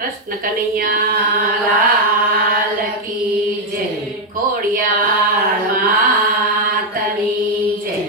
कृष्ण कन्हैया लाल की जय। खोड़ियार मातनी जय।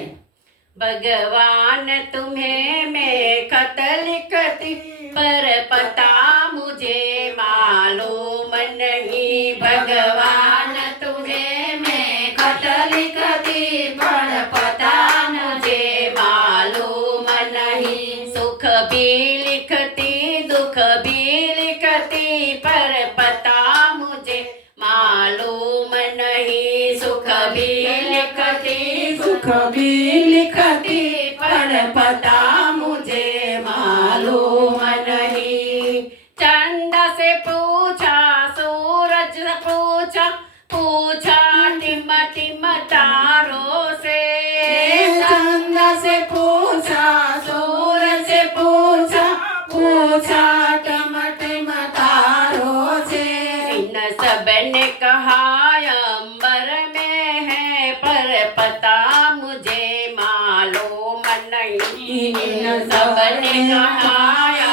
भगवान तुम्हें मैं खत लिखती पर पता मुझे मालूम नहीं। भगवान तुम्हें मैं खत लिखती पर पता मुझे मालूम नहीं। सुख भी लिखती दुख भी लिखती पर पता मुझे मालूम नहीं। सुख भी लिखती सुख भी लिखती पर पता मुझे मालूम नहीं। चंद से पूछा सूरज से पूछा पूछा टिम टिम तारों से। चंद से पूछा सूरज से पूछा पूछा टिम टिम तारों से। इन सब ने कहा अंबर में है पर पता मुझे मालूम नहीं। इन सब ने कहा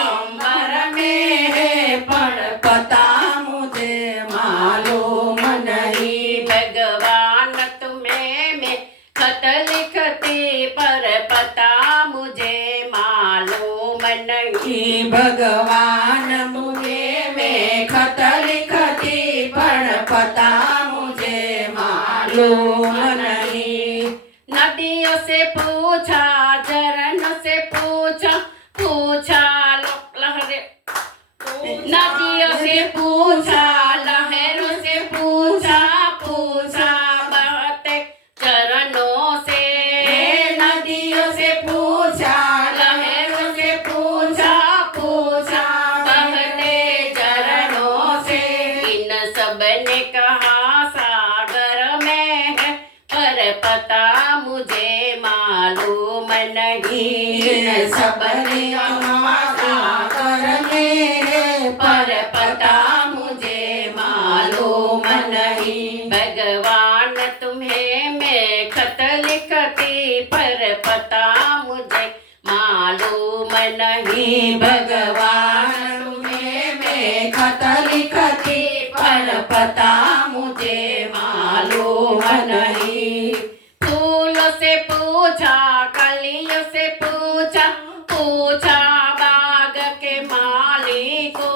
अंबर में है पर पता मुझे मालूम नहीं। भगवान तुम्हें मैं खत लिखती पर पता मुझे मालूम नहीं। भगवान मुझे मैं खत लिखती पर पता मुझे मालूम नहीं। नदियों से पूछा झरनों से पूछा पूछा लहरे। नदियों से पूछा लहरों से पूछा पूछा बहते चरणों से। नदियों से पूछा लहरों से पूछा पूछा बहते चरणों से। इन सब ने कहा सागर में है पर पता मुझे मालूम नहीं। इन सब ने कहा सागर में पर पता मुझे मालूम नहीं। भगवान तुम्हें मैं खत लिखती पर पता मुझे मालूम नहीं। भगवान तुम्हें मैं खत लिखती पर पता मुझे मालूम नहीं। फूलों से पूछा कलियों से पूछा पूछा बाग के माली को।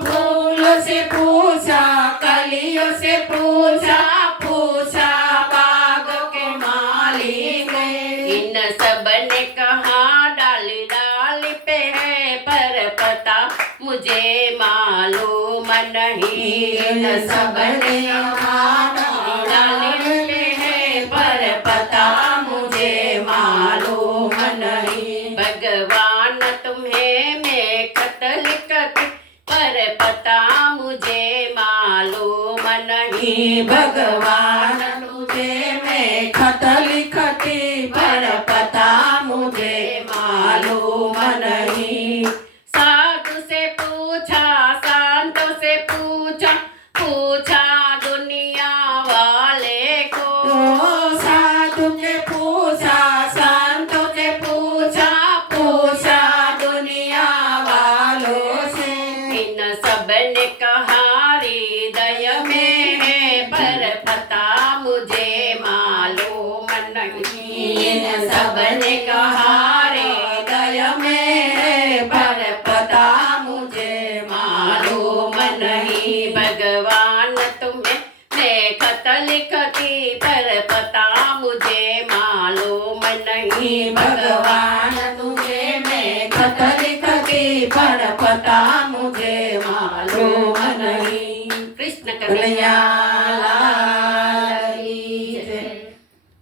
फूल से पूछा कलियों से पूछा पूछा बाग के मालिक। इन सब ने कहा डाली डाली पे है पर पता मुझे मालूम नहीं। इन सब ने कहा डाली पे है पर पता मुझे मालूम नहीं। भगवान तुम्हें मैं खत लिखती पर पता मुझे मालूम नहीं। भगवान तुझे मैं खत लिखती पर पता मुझे मालूम नहीं। साधु से पूछा संतों से पूछा पूछा दुनिया वाले को। साधु के पूछा संतों के पूछा पूछा दुनिया वालों से। इन सब ने कहा हृदय में है पर पता मुझे मालूम नहीं। इन सब ने कहा हृदय में है पर पता मुझे मालूम नहीं। भगवान तुम्हें मैं खत लिखती पर पता मुझे मालूम नहीं। भगवान तुझे मैं खत लिखती पर पता मुझे मालूम नहीं। कृष्ण कन्हैया